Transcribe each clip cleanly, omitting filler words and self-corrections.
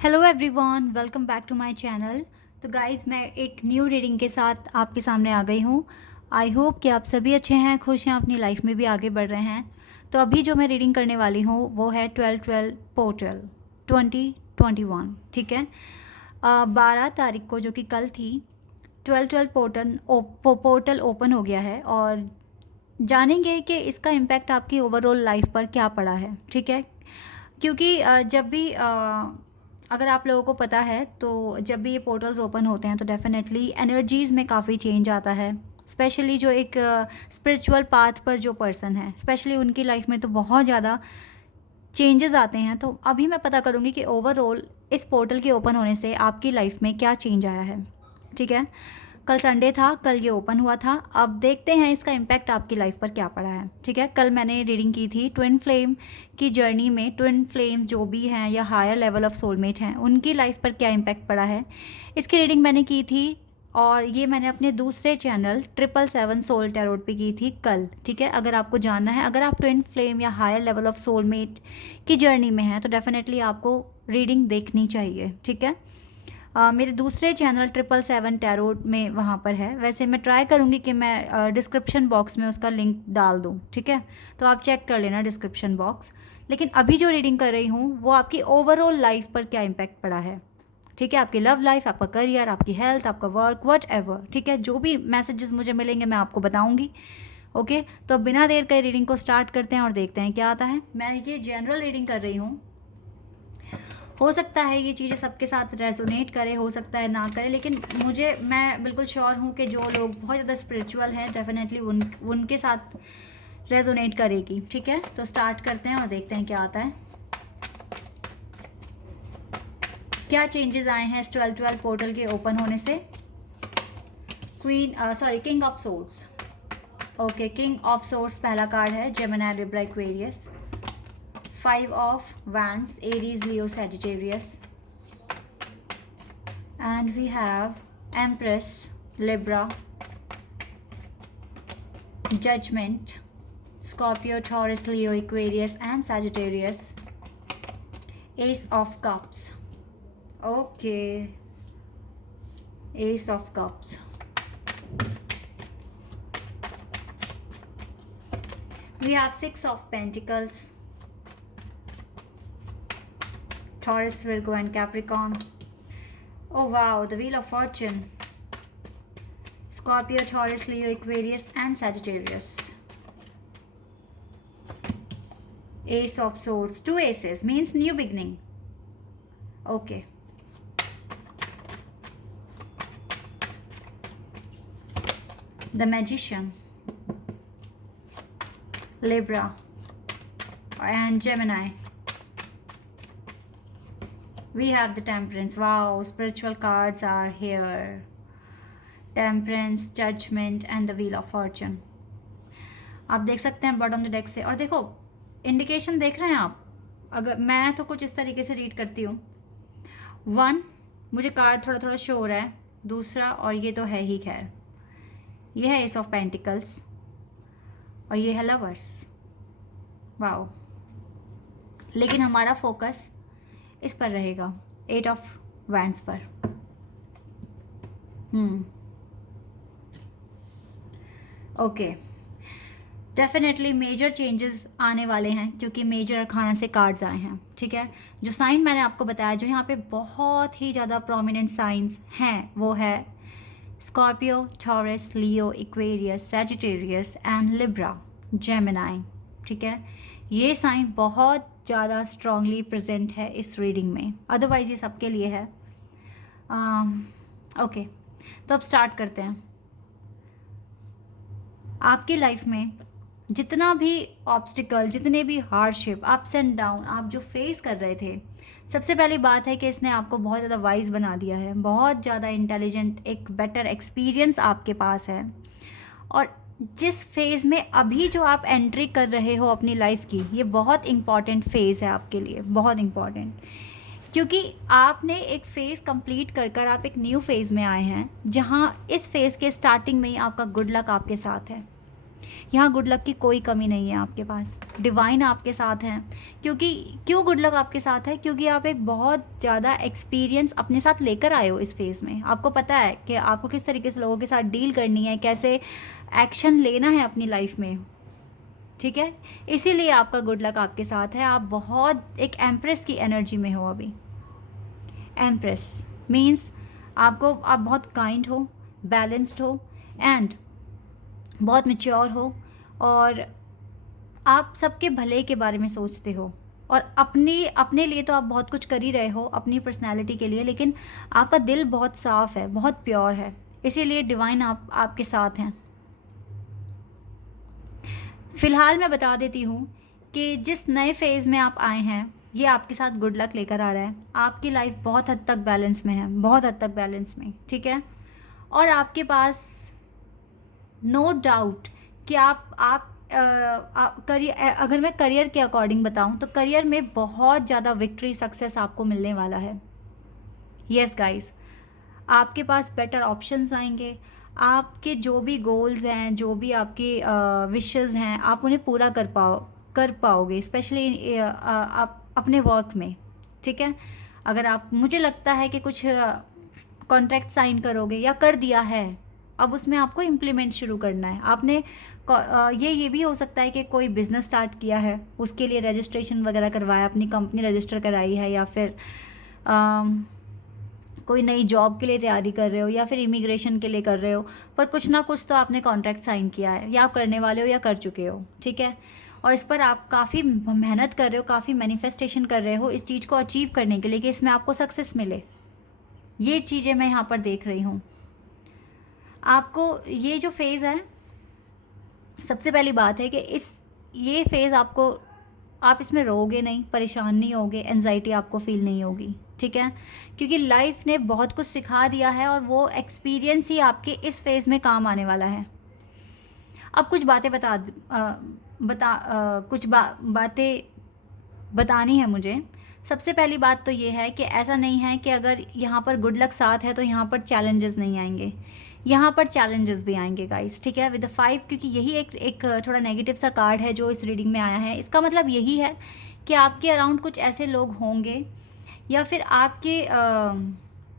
Hello everyone, welcome back to my channel. तो guys, मैं एक न्यू रीडिंग के साथ आपके सामने आ गई हूँ। आई होप कि आप सभी अच्छे हैं, खुश हैं, अपनी लाइफ में भी आगे बढ़ रहे हैं। तो अभी जो मैं रीडिंग करने वाली हूँ वो है 12/12 पोर्टल 2021। ठीक है, 12 तारीख को जो कि कल थी, 12/12 पोर्टल ओपन हो गया है और जानेंगे कि इसका इम्पैक्ट आपकी ओवरऑल लाइफ पर क्या पड़ा है। ठीक है, क्योंकि जब भी अगर आप लोगों को पता है तो जब भी ये पोर्टल्स ओपन होते हैं तो डेफिनेटली एनर्जीज़ में काफ़ी चेंज आता है। स्पेशली जो एक स्पिरिचुअल पाथ पर जो पर्सन है, स्पेशली उनकी लाइफ में तो बहुत ज़्यादा चेंजेस आते हैं। तो अभी मैं पता करूँगी कि ओवरऑल इस पोर्टल के ओपन होने से आपकी लाइफ में क्या चेंज आया है। ठीक है, कल संडे था, कल ये ओपन हुआ था। अब देखते हैं इसका इम्पैक्ट आपकी लाइफ पर क्या पड़ा है। ठीक है, कल मैंने रीडिंग की थी ट्विन फ्लेम की जर्नी में। ट्विन फ्लेम जो भी हैं या हायर लेवल ऑफ सोलमेट हैं, उनकी लाइफ पर क्या इम्पैक्ट पड़ा है, इसकी रीडिंग मैंने की थी। और ये मैंने अपने दूसरे चैनल 777 सोल टैरोट पे की थी कल। ठीक है, अगर आपको जानना है, अगर आप ट्विन फ्लेम या हायर लेवल ऑफ सोलमेट की जर्नी में हैं तो डेफिनेटली आपको रीडिंग देखनी चाहिए। ठीक है, मेरे दूसरे चैनल 777 टैरोट में वहाँ पर है। वैसे मैं ट्राई करूँगी कि मैं डिस्क्रिप्शन बॉक्स में उसका लिंक डाल दूँ। ठीक है, तो आप चेक कर लेना डिस्क्रिप्शन बॉक्स। लेकिन अभी जो रीडिंग कर रही हूँ वो आपकी ओवरऑल लाइफ पर क्या इम्पैक्ट पड़ा है। ठीक है, आपकी लव लाइफ, आपका करियर, आपकी हेल्थ, आपका वर्क, वट एवर। ठीक है, जो भी मैसेजेस मुझे मिलेंगे मैं आपको बताऊँगी। ओके, तो बिना देर के रीडिंग को स्टार्ट करते हैं और देखते हैं क्या आता है। मैं ये जनरल रीडिंग कर रही हूँ। हो सकता है ये चीज़ें सबके साथ रेजोनेट करे, हो सकता है ना करे, लेकिन मैं बिल्कुल श्योर हूँ कि जो लोग बहुत ज़्यादा स्पिरिचुअल हैं डेफिनेटली उनके साथ रेजोनेट करेगी। ठीक है, तो स्टार्ट करते हैं और देखते हैं क्या आता है। क्या चेंजेस आए हैं इस 12/12 पोर्टल के ओपन होने से। King of swords. Okay, king of swords पहला कार्ड है, Gemini, Libra, Aquarius. 5 of Wands, Aries, Leo, Sagittarius. And we have Empress, Libra, Judgment, Scorpio, Taurus, Leo, Aquarius and Sagittarius. Ace of Cups. Okay, Ace of Cups. We have 6 of Pentacles, Taurus, Virgo and Capricorn. Oh wow, the Wheel of Fortune. Scorpio, Taurus, Leo, Aquarius and Sagittarius. Ace of Swords. 2 aces means new beginning. Okay. The Magician. Libra and Gemini. We have the Temperance. Wow, spiritual cards are here. Temperance, Judgment and the Wheel of Fortune. आप देख सकते हैं bottom the deck से। और देखो, indication देख रहे हैं आप। अगर मैं तो कुछ इस तरीके से रीड करती हूँ। 1, मुझे कार्ड थोड़ा थोड़ा शो हो रहा है। दूसरा, और ये तो है ही, खैर ये है एस ऑफ पेंटिकल्स और ये है लवर्स। वाओ, लेकिन हमारा फोकस इस पर रहेगा, 8 ऑफ वैंड्स पर। ओके, डेफिनेटली मेजर चेंजेस आने वाले हैं क्योंकि मेजर अरखाना से कार्ड्स आए हैं। ठीक है, जो साइन मैंने आपको बताया, जो यहाँ पे बहुत ही ज़्यादा प्रोमिनेंट साइंस हैं, वो है Scorpio, taurus, Leo, Aquarius, Sagittarius and Libra, Gemini. ठीक है, ये साइन बहुत ज़्यादा स्ट्रांगली प्रेजेंट है इस रीडिंग में, अदरवाइज ये सबके लिए है। ओके, तो अब स्टार्ट करते हैं। आपकी लाइफ में जितना भी ऑब्स्टिकल, जितने भी हार्डशिप, अप्स एंड डाउन आप जो फेस कर रहे थे, सबसे पहली बात है कि इसने आपको बहुत ज़्यादा वाइज बना दिया है, बहुत ज़्यादा इंटेलिजेंट, एक बेटर एक्सपीरियंस आपके पास है। और जिस फेज़ में अभी जो आप एंट्री कर रहे हो अपनी लाइफ की, ये बहुत इम्पॉर्टेंट फेज़ है आपके लिए, बहुत इम्पॉर्टेंट, क्योंकि आपने एक फ़ेज़ कंप्लीट कर कर आप एक न्यू फेज़ में आए हैं, जहाँ इस फेज़ के स्टार्टिंग में ही आपका गुड लक आपके साथ है। यहाँ गुड लक की कोई कमी नहीं है आपके पास, डिवाइन आपके साथ हैं। क्यों गुड लक आपके साथ है? क्योंकि आप एक बहुत ज़्यादा एक्सपीरियंस अपने साथ लेकर आए हो इस फेज़ में। आपको पता है कि आपको किस तरीके से लोगों के साथ डील करनी है, कैसे एक्शन लेना है अपनी लाइफ में, ठीक है। इसीलिए आपका गुड लक आपके साथ है। आप बहुत एक एम्प्रेस की एनर्जी में हो अभी। एम्प्रेस मीन्स आप बहुत काइंड हो, बैलेंस्ड हो एंड बहुत मैच्योर हो, और आप सबके भले के बारे में सोचते हो, और अपने लिए तो आप बहुत कुछ कर ही रहे हो अपनी पर्सनैलिटी के लिए, लेकिन आपका दिल बहुत साफ़ है, बहुत प्योर है। इसीलिए डिवाइन आपके साथ हैं। फ़िलहाल मैं बता देती हूँ कि जिस नए फेज़ में आप आए हैं ये आपके साथ गुड लक लेकर आ रहा है। आपकी लाइफ बहुत हद तक बैलेंस में है, बहुत हद तक बैलेंस में, ठीक है। और आपके पास नो डाउट कि अगर मैं करियर के अकॉर्डिंग बताऊं तो करियर में बहुत ज़्यादा विक्ट्री, सक्सेस आपको मिलने वाला है। यस गाइस, आपके पास बेटर ऑप्शंस आएंगे। आपके जो भी गोल्स हैं, जो भी आपके विशेस हैं, आप उन्हें पूरा कर पाओगे, स्पेशली आप अपने वर्क में, ठीक है। अगर आप, मुझे लगता है कि कुछ कॉन्ट्रैक्ट साइन करोगे या कर दिया है, अब उसमें आपको इम्प्लीमेंट शुरू करना है। आपने ये भी हो सकता है कि कोई बिज़नेस स्टार्ट किया है, उसके लिए रजिस्ट्रेशन वगैरह करवाया, अपनी कंपनी रजिस्टर कराई है, या फिर कोई नई जॉब के लिए तैयारी कर रहे हो, या फिर इमिग्रेशन के लिए कर रहे हो, पर कुछ ना कुछ तो आपने कॉन्ट्रैक्ट साइन किया है, या आप करने वाले हो या कर चुके हो, ठीक है। और इस पर आप काफ़ी मेहनत कर रहे हो, काफ़ी मैनिफेस्टेशन कर रहे हो इस चीज़ को अचीव करने के लिए कि इसमें आपको सक्सेस मिले। ये चीज़ें मैं यहाँ पर देख रही हूँ। आपको ये जो फेज़ है, सबसे पहली बात है कि ये फेज़ आपको, आप इसमें रोओगे नहीं, परेशान नहीं होगे, एनजाइटी आपको फील नहीं होगी, ठीक है। क्योंकि लाइफ ने बहुत कुछ सिखा दिया है और वो एक्सपीरियंस ही आपके इस फेज़ में काम आने वाला है। अब कुछ बातें बातें बतानी है मुझे। सबसे पहली बात तो ये है कि ऐसा नहीं है कि अगर यहाँ पर गुड लक साथ है तो यहाँ पर चैलेंजेस नहीं आएंगे। यहाँ पर चैलेंजेस भी आएंगे गाइस, ठीक है, विद द 5, क्योंकि यही एक थोड़ा नेगेटिव सा कार्ड है जो इस रीडिंग में आया है। इसका मतलब यही है कि आपके अराउंड कुछ ऐसे लोग होंगे, या फिर आपके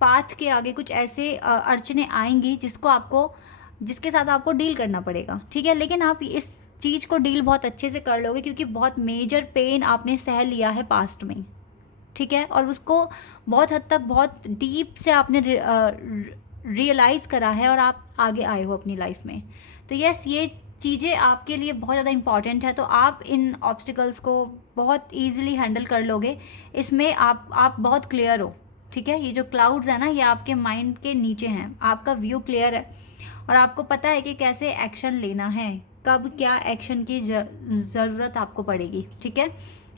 पाथ के आगे कुछ ऐसे अड़चने आएंगी जिसके साथ आपको डील करना पड़ेगा, ठीक है। लेकिन आप इस चीज़ को डील बहुत अच्छे से कर लोगे, क्योंकि बहुत मेजर पेन आपने सह लिया है पास्ट में, ठीक है, और उसको बहुत हद तक, बहुत डीप से आपने रियलाइज़ करा है और आप आगे आए हो अपनी लाइफ में। तो यस, ये चीज़ें आपके लिए बहुत ज़्यादा इंपॉर्टेंट है, तो आप इन ऑब्स्टिकल्स को बहुत ईजिली हैंडल कर लोगे। इसमें आप बहुत क्लियर हो, ठीक है। ये जो क्लाउड्स है ना, ये आपके माइंड के नीचे हैं, आपका व्यू क्लियर है और आपको पता है कि कैसे एक्शन लेना है, कब क्या एक्शन की ज़रूरत आपको पड़ेगी, ठीक है।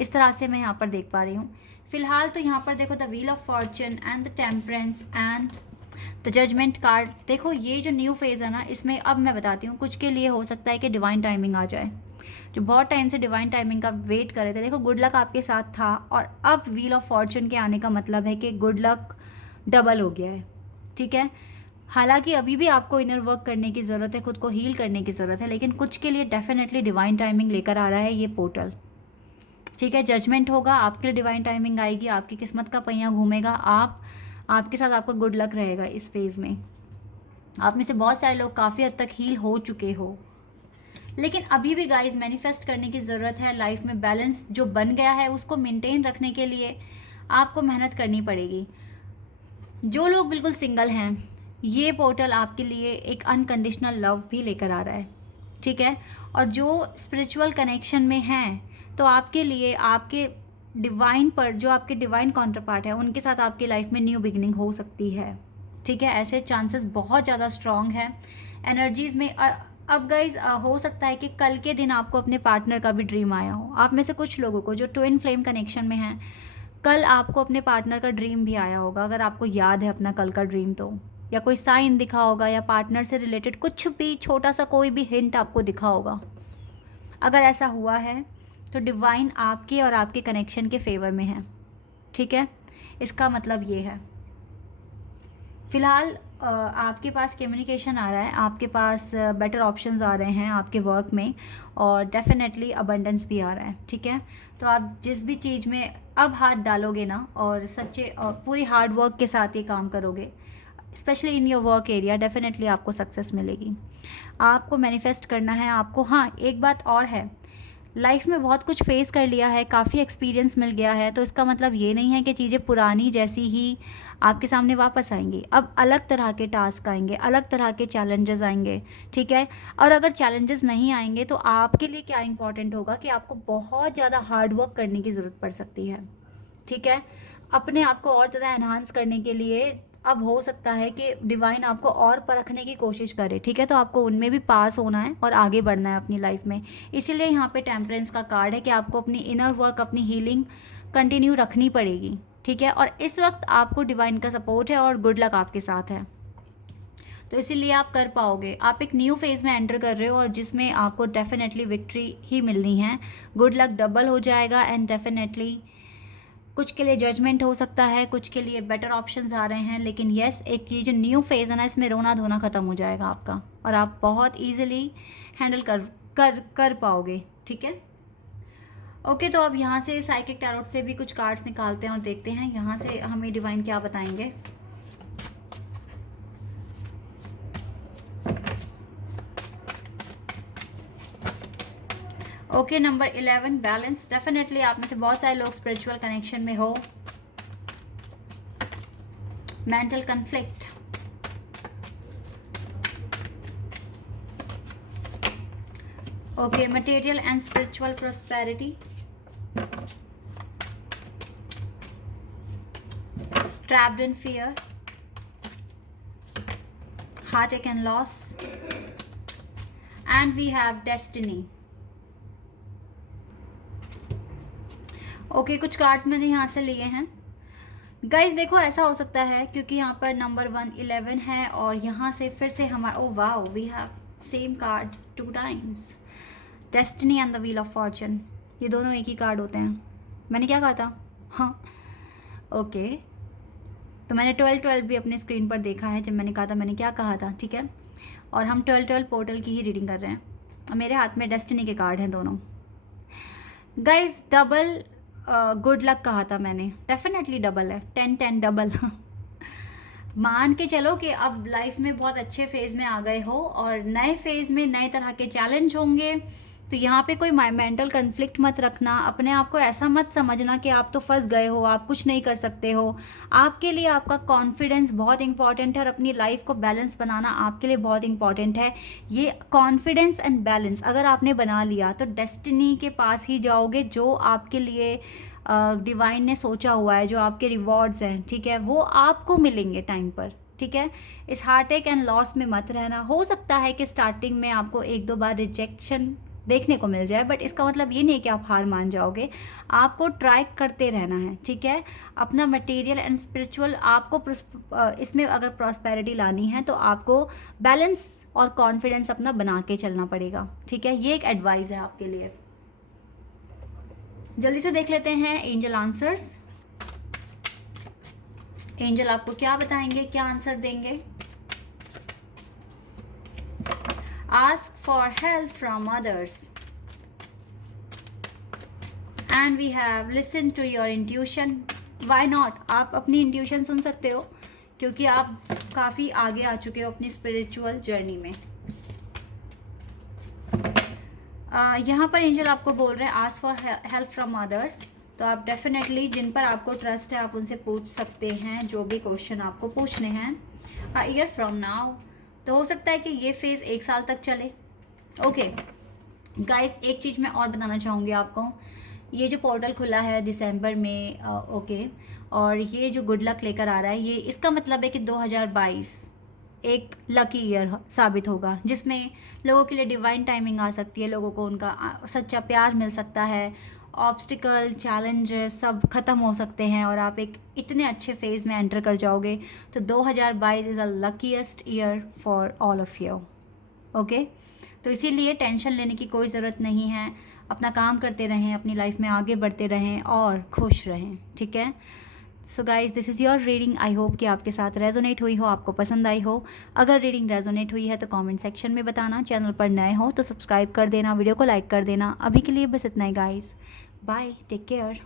इस तरह से मैं यहाँ पर देख पा रही हूँ। फ़िलहाल तो यहाँ पर देखो, the wheel of fortune and the temperance and the judgement card. देखो ये जो न्यू फेज़ है ना, इसमें अब मैं बताती हूँ, कुछ के लिए हो सकता है कि डिवाइन टाइमिंग आ जाए, जो बहुत टाइम से डिवाइन टाइमिंग का वेट कर रहे थे। देखो गुड लक आपके साथ था, और अब व्हील ऑफ फॉर्चून के आने का मतलब है कि गुड लक डबल हो गया है, ठीक है। हालांकि अभी भी आपको इनर वर्क करने की ज़रूरत है, खुद को हील करने की ज़रूरत है, लेकिन कुछ के लिए डेफिनेटली डिवाइन टाइमिंग लेकर आ रहा है ये पोर्टल, ठीक है। जजमेंट होगा, आपके लिए डिवाइन टाइमिंग आएगी, आपकी किस्मत का पहिया घूमेगा, आपके साथ आपका गुड लक रहेगा इस फेज़ में। आप में से बहुत सारे लोग काफ़ी हद तक हील हो चुके हो, लेकिन अभी भी गाइस मैनिफेस्ट करने की ज़रूरत है। लाइफ में बैलेंस जो बन गया है उसको मेंटेन रखने के लिए आपको मेहनत करनी पड़ेगी। जो लोग बिल्कुल सिंगल हैं, ये पोर्टल आपके लिए एक अनकंडीशनल लव भी लेकर आ रहा है, ठीक है। और जो स्पिरिचुअल कनेक्शन में हैं, तो आपके लिए आपके डिवाइन पर, जो आपके डिवाइन काउंटर पार्ट है, उनके साथ आपकी लाइफ में न्यू बिगिनिंग हो सकती है, ठीक है। ऐसे चांसेस बहुत ज़्यादा स्ट्रॉन्ग है एनर्जीज़ में। अब गाइज हो सकता है कि कल के दिन आपको अपने पार्टनर का भी ड्रीम आया हो। आप में से कुछ लोगों को जो ट्विन फ्लेम कनेक्शन में हैं, कल आपको अपने पार्टनर का ड्रीम भी आया होगा, अगर आपको याद है अपना कल का ड्रीम तो, या कोई साइन दिखा होगा, या पार्टनर से रिलेटेड कुछ भी छोटा सा कोई भी हिंट आपको दिखा होगा। अगर ऐसा हुआ है तो डिवाइन आपके और आपके कनेक्शन के फेवर में है, ठीक है। इसका मतलब ये है। फ़िलहाल आपके पास कम्युनिकेशन आ रहा है, आपके पास बेटर ऑप्शंस आ रहे हैं आपके वर्क में, और डेफिनेटली अबंडेंस भी आ रहा है, ठीक है। तो आप जिस भी चीज़ में अब हाथ डालोगे ना, और सच्चे और पूरी हार्ड वर्क के साथ ये काम करोगे, specially in your work area, definitely आपको सक्सेस मिलेगी। आपको मैनिफेस्ट करना है आपको। हाँ, एक बात और है, लाइफ में बहुत कुछ फेस कर लिया है, काफ़ी एक्सपीरियंस मिल गया है, तो इसका मतलब ये नहीं है कि चीज़ें पुरानी जैसी ही आपके सामने वापस आएंगी। अब अलग तरह के टास्क आएंगे, अलग तरह के चैलेंजेस आएंगे, ठीक है। और अगर चैलेंजेस नहीं आएंगे तो आपके लिए क्या इंपॉर्टेंट होगा कि आपको बहुत ज़्यादा हार्ड वर्क करने की ज़रूरत पड़ सकती है, ठीक है। अपने आप को और ज़्यादा एनहांस करने के लिए अब हो सकता है कि डिवाइन आपको और परखने की कोशिश करे, ठीक है। तो आपको उनमें भी पास होना है और आगे बढ़ना है अपनी लाइफ में। इसीलिए यहाँ पे टेम्परेंस का कार्ड है कि आपको अपनी इनर वर्क, अपनी हीलिंग कंटिन्यू रखनी पड़ेगी, ठीक है। और इस वक्त आपको डिवाइन का सपोर्ट है और गुड लक आपके साथ है, तो इसीलिए आप कर पाओगे। आप एक न्यू फेज़ में एंटर कर रहे हो और जिसमें आपको डेफिनेटली विक्ट्री ही मिलनी है। गुड लक डबल हो जाएगा, एंड डेफिनेटली कुछ के लिए जजमेंट हो सकता है, कुछ के लिए बेटर ऑप्शंस आ रहे हैं, लेकिन येस, एक ये जो न्यू फेज़ है ना, इसमें रोना धोना ख़त्म हो जाएगा आपका, और आप बहुत ईजिली हैंडल कर पाओगे, ठीक है। ओके, तो अब यहाँ से साइकिक टैरोट से भी कुछ कार्ड्स निकालते हैं और देखते हैं यहाँ से हमें डिवाइन क्या बताएंगे। Okay, number 11, balance. डेफिनेटली आप में से बहुत सारे लोग स्पिरिचुअल कनेक्शन में हो। Mental conflict, okay, material and spiritual prosperity, trapped in fear, heartache and loss, and we have destiny. Okay, कुछ कार्ड्स मैंने यहाँ से लिए हैं। गाइज देखो, ऐसा हो सकता है क्योंकि यहाँ पर नंबर 1 11 है, और यहाँ से फिर से हमारा, oh wow, we have same card 2 times, destiny and the wheel of fortune. ये दोनों एक ही कार्ड होते हैं। मैंने क्या कहा था? हाँ, ओके, तो मैंने 12-12 भी अपने स्क्रीन पर देखा है जब मैंने कहा था, मैंने क्या कहा था, ठीक है। और हम 12-12 पोर्टल की ही रीडिंग कर रहे हैं, और मेरे हाथ में डेस्टिनी के कार्ड हैं दोनों। गाइज डबल गुड लक कहा था मैंने, डेफिनेटली डबल है, 10-10 डबल। मान के चलो कि अब लाइफ में बहुत अच्छे फेज़ में आ गए हो, और नए फेज़ में नए तरह के चैलेंज होंगे। तो यहाँ पे कोई मेंटल कन्फ्लिक्ट मत रखना, अपने आप को ऐसा मत समझना कि आप तो फंस गए हो, आप कुछ नहीं कर सकते हो। आपके लिए आपका कॉन्फिडेंस बहुत इंपॉर्टेंट है, और अपनी लाइफ को बैलेंस बनाना आपके लिए बहुत इंपॉर्टेंट है। ये कॉन्फिडेंस एंड बैलेंस अगर आपने बना लिया तो डेस्टिनी के पास ही जाओगे, जो आपके लिए डिवाइन ने सोचा हुआ है, जो आपके रिवॉर्ड्स हैं, ठीक है, वो आपको मिलेंगे टाइम पर, ठीक है। इस हार्टेक एंड लॉस में मत रहना। हो सकता है कि स्टार्टिंग में आपको 1-2 बार रिजेक्शन देखने को मिल जाए, बट इसका मतलब ये नहीं कि आप हार मान जाओगे। आपको ट्राई करते रहना है, ठीक है। अपना मटेरियल एंड स्पिरिचुअल, आपको इसमें अगर प्रॉस्पेरिटी लानी है तो आपको बैलेंस और कॉन्फिडेंस अपना बना के चलना पड़ेगा, ठीक है। ये एक एडवाइस है आपके लिए। जल्दी से देख लेते हैं एंजल आंसर्स। एंजल आपको क्या बताएंगे, क्या आंसर देंगे? Ask for help from others, and we have listen to your intuition. Why not? आप अपनी इंट्यूशन सुन सकते हो क्योंकि आप काफ़ी आगे आ चुके हो अपनी स्पिरिचुअल जर्नी में। यहाँ पर एंजल आपको बोल रहे हैं ask for help from others. तो आप डेफिनेटली जिन पर आपको ट्रस्ट है आप उनसे पूछ सकते हैं जो भी क्वेश्चन आपको पूछने हैं। अ ईयर फ्रॉम नाउ, तो हो सकता है कि ये फेज़ 1 साल तक चले। ओके गाइस, एक चीज़ मैं और बताना चाहूँगी आपको। ये जो पोर्टल खुला है दिसंबर में, ओके, और ये जो गुड लक लेकर आ रहा है, ये इसका मतलब है कि 2022 एक लकी ईयर साबित होगा, जिसमें लोगों के लिए डिवाइन टाइमिंग आ सकती है, लोगों को उनका सच्चा प्यार मिल सकता है, ऑब्स्टिकल चैलेंजेस सब ख़त्म हो सकते हैं, और आप एक इतने अच्छे फेज़ में एंटर कर जाओगे। तो 2022 is a luckiest year for all of you. Okay, तो इसीलिए टेंशन लेने की कोई ज़रूरत नहीं है। अपना काम करते रहें, अपनी लाइफ में आगे बढ़ते रहें और खुश रहें, ठीक है। So guys this is your reading. I hope कि आपके साथ रेजोनेट हुई हो, आपको पसंद आई हो। अगर रीडिंग रेजोनेट हुई है तो कमेंट सेक्शन में बताना। चैनल पर नए हो तो सब्सक्राइब कर देना, वीडियो को लाइक कर देना। अभी के लिए बस इतना ही गाइज, बाय, टेक केयर।